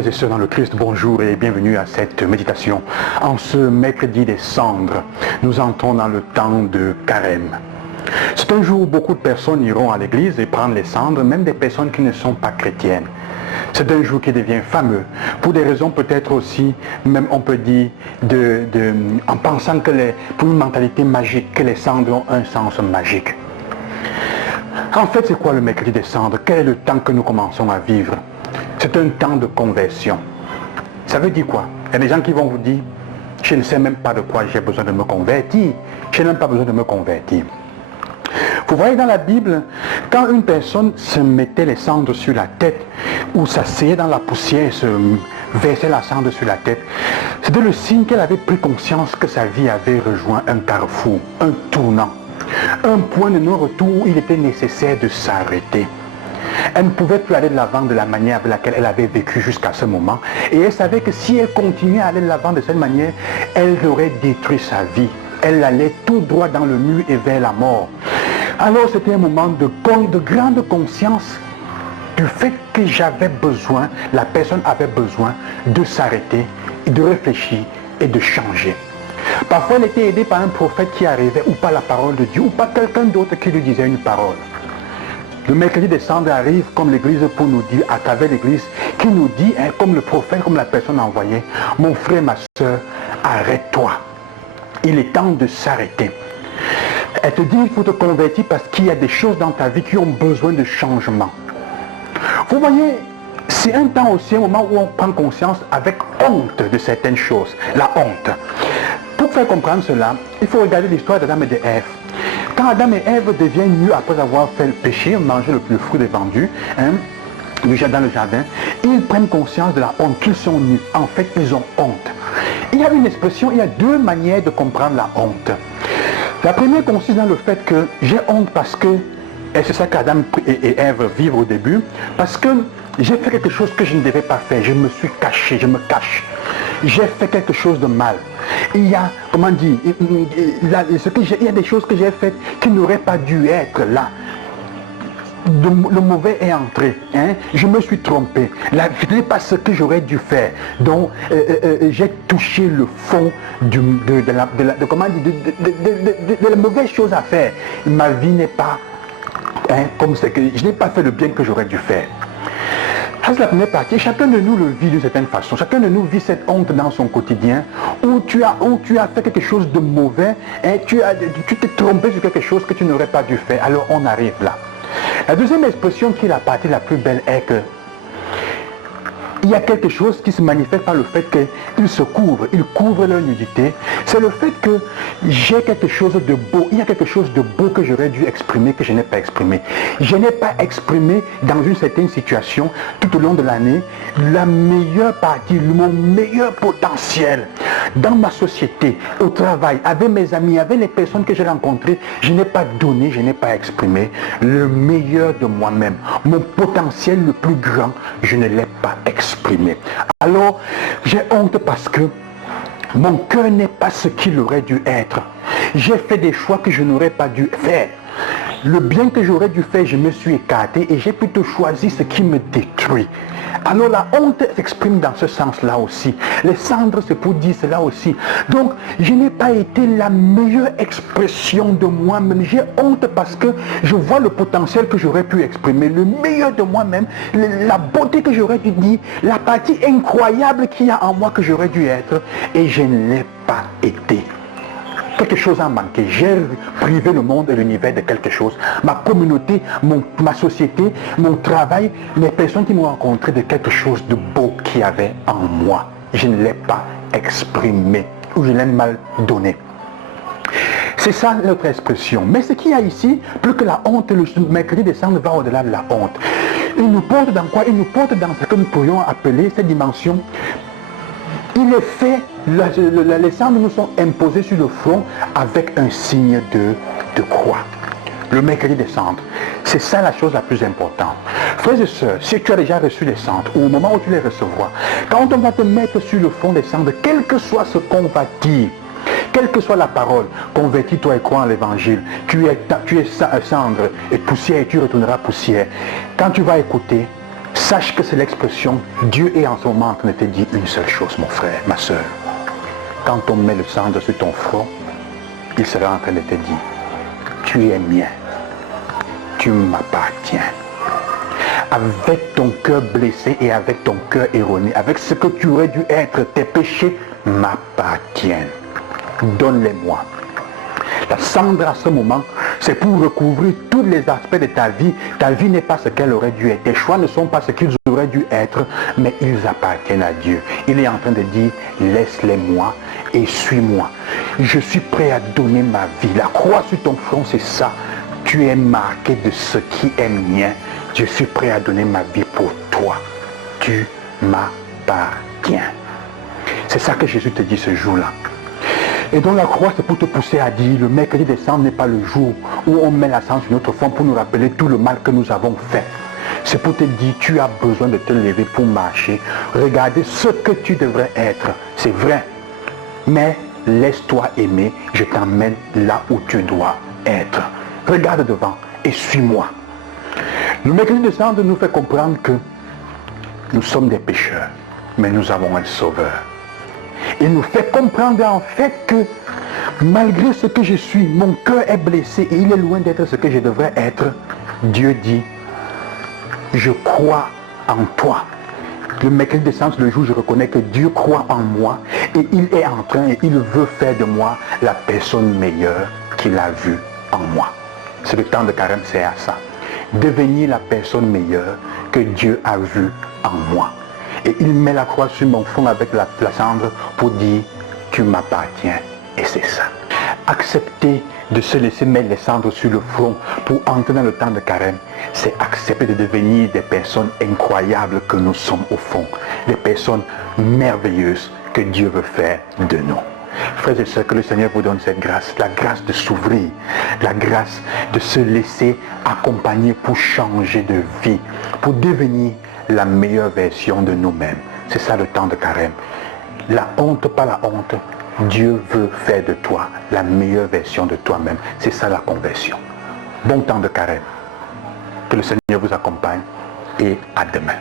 Frères et sœurs dans le Christ, bonjour et bienvenue à cette méditation. En ce mercredi des cendres, nous entrons dans le temps de carême. C'est un jour où beaucoup de personnes iront à l'église et prendre les cendres, même des personnes qui ne sont pas chrétiennes. C'est un jour qui devient fameux, pour des raisons peut-être aussi, même on peut dire, en pensant que pour une mentalité magique, que les cendres ont un sens magique. En fait, c'est quoi le mercredi des cendres? Quel est le temps que nous commençons à vivre? C'est un temps de conversion. Ça veut dire quoi? Il y a des gens qui vont vous dire, je ne sais même pas de quoi j'ai besoin de me convertir. Je n'ai même pas besoin de me convertir. Vous voyez dans la Bible, quand une personne se mettait les cendres sur la tête, ou s'asseyait dans la poussière et se versait la cendre sur la tête, c'était le signe qu'elle avait pris conscience que sa vie avait rejoint un carrefour, un tournant, un point de non-retour où il était nécessaire de s'arrêter. Elle ne pouvait plus aller de l'avant de la manière avec laquelle elle avait vécu jusqu'à ce moment. Et elle savait que si elle continuait à aller de l'avant de cette manière, elle aurait détruit sa vie. Elle allait tout droit dans le mur et vers la mort. Alors c'était un moment de grande conscience du fait que j'avais besoin, la personne avait besoin de s'arrêter, de réfléchir et de changer. Parfois elle était aidée par un prophète qui arrivait, ou par la parole de Dieu, ou par quelqu'un d'autre qui lui disait une parole. Le mercredi des cendres arrive comme l'église pour nous dire, à travers l'église, qui nous dit, comme le prophète, comme la personne envoyée, mon frère, ma soeur, arrête-toi. Il est temps de s'arrêter. Elle te dit, il faut te convertir parce qu'il y a des choses dans ta vie qui ont besoin de changement. Vous voyez, c'est un temps aussi, un moment où on prend conscience avec honte de certaines choses. La honte. Pour faire comprendre cela, il faut regarder l'histoire d'Adam et d'Ève. Quand Adam et Ève deviennent nus après avoir fait le péché, mangé le fruit défendu, dans le jardin, ils prennent conscience de la honte, qu'ils sont nus. En fait, ils ont honte. Il y a une expression, il y a deux manières de comprendre la honte. La première consiste dans le fait que j'ai honte parce que, et c'est ça qu'Adam et Ève vivent au début, parce que j'ai fait quelque chose que je ne devais pas faire, je me suis caché, je me cache. J'ai fait quelque chose de mal. Il y a, comment dire, il y a des choses que j'ai faites qui n'auraient pas dû être là. Le mauvais est entré. Je me suis trompé. Ce n'est pas ce que j'aurais dû faire. Donc, j'ai touché le fond de la mauvaise chose à faire. Ma vie n'est pas comme c'est que je n'ai pas fait le bien que j'aurais dû faire. Ça, c'est la première partie. Chacun de nous le vit d'une certaine façon. Chacun de nous vit cette honte dans son quotidien où tu as fait quelque chose de mauvais et tu t'es trompé sur quelque chose que tu n'aurais pas dû faire. Alors on arrive là. La deuxième expression qui est la partie la plus belle est que il y a quelque chose qui se manifeste par le fait qu'ils se couvrent, ils couvrent leur nudité. C'est le fait que j'ai quelque chose de beau, il y a quelque chose de beau que j'aurais dû exprimer, que je n'ai pas exprimé. Je n'ai pas exprimé dans une certaine situation, tout au long de l'année, la meilleure partie, mon meilleur potentiel. Dans ma société, au travail, avec mes amis, avec les personnes que j'ai rencontrées, je n'ai pas donné, je n'ai pas exprimé le meilleur de moi-même. Mon potentiel le plus grand, je ne l'ai pas exprimé. Alors, j'ai honte parce que mon cœur n'est pas ce qu'il aurait dû être. J'ai fait des choix que je n'aurais pas dû faire. Le bien que j'aurais dû faire, je me suis écarté et j'ai plutôt choisi ce qui me détruit. Alors la honte s'exprime dans ce sens-là aussi. Les cendres, c'est pour dire cela aussi. Donc, je n'ai pas été la meilleure expression de moi-même. J'ai honte parce que je vois le potentiel que j'aurais pu exprimer, le meilleur de moi-même, la beauté que j'aurais dû dire, la partie incroyable qu'il y a en moi que j'aurais dû être, et je ne l'ai pas été. Quelque chose a manqué. J'ai privé le monde et l'univers de quelque chose. Ma communauté, ma société, mon travail, les personnes qui m'ont rencontré de quelque chose de beau qu'il y avait en moi. Je ne l'ai pas exprimé ou je l'ai mal donné. C'est ça notre expression. Mais ce qu'il y a ici, plus que la honte, le mercredi des cendres va au-delà de la honte. Il nous porte dans quoi? Il nous porte dans ce que nous pourrions appeler cette dimension. Il est fait, les cendres nous sont imposées sur le front avec un signe de croix. Le mercredi des cendres. C'est ça la chose la plus importante. Frères et sœurs, si tu as déjà reçu les cendres, ou au moment où tu les recevras, quand on va te mettre sur le front des cendres, quel que soit ce qu'on va dire, quelle que soit la parole, convertis-toi et crois en l'évangile, tu es cendre et poussière et tu retourneras poussière. Quand tu vas écouter, Sache que c'est l'expression, Dieu est en ce moment en train de te dire une seule chose, mon frère, ma soeur. Quand on met le cendre sur ton front, il sera en train de te dire, tu es mien, tu m'appartiens. Avec ton cœur blessé et avec ton cœur erroné, avec ce que tu aurais dû être, tes péchés m'appartiennent. Donne-les-moi. La cendre à ce moment, c'est pour recouvrir tous les aspects de ta vie. Ta vie n'est pas ce qu'elle aurait dû être. Tes choix ne sont pas ce qu'ils auraient dû être, mais ils appartiennent à Dieu. Il est en train de dire, laisse-les-moi et suis-moi. Je suis prêt à donner ma vie. La croix sur ton front, c'est ça. Tu es marqué de ce qui est mien. Je suis prêt à donner ma vie pour toi. Tu m'appartiens. C'est ça que Jésus te dit ce jour-là. Et donc la croix, c'est pour te pousser à dire, le mercredi des cendres n'est pas le jour où on met la cendre sur notre front pour nous rappeler tout le mal que nous avons fait. C'est pour te dire, tu as besoin de te lever pour marcher. Regardez ce que tu devrais être. C'est vrai. Mais laisse-toi aimer, je t'emmène là où tu dois être. Regarde devant et suis-moi. Le mercredi des cendres nous fait comprendre que nous sommes des pécheurs, mais nous avons un sauveur. Il nous fait comprendre en fait que malgré ce que je suis, mon cœur est blessé et il est loin d'être ce que je devrais être. Dieu dit, je crois en toi. Le mercredi des cendres, le jour où je reconnais que Dieu croit en moi et il est en train et il veut faire de moi la personne meilleure qu'il a vue en moi. C'est le temps de carême, c'est à ça. Devenir la personne meilleure que Dieu a vue en moi. Et il met la croix sur mon front avec la cendre pour dire, tu m'appartiens. Et c'est ça. Accepter de se laisser mettre les cendres sur le front pour entrer dans le temps de carême, c'est accepter de devenir des personnes incroyables que nous sommes au fond. Des personnes merveilleuses que Dieu veut faire de nous. Frères et sœurs, que le Seigneur vous donne cette grâce, la grâce de s'ouvrir, la grâce de se laisser accompagner pour changer de vie, pour devenir la meilleure version de nous-mêmes. C'est ça le temps de carême. La honte, pas la honte. Dieu veut faire de toi la meilleure version de toi-même. C'est ça la conversion. Bon temps de carême. Que le Seigneur vous accompagne et à demain.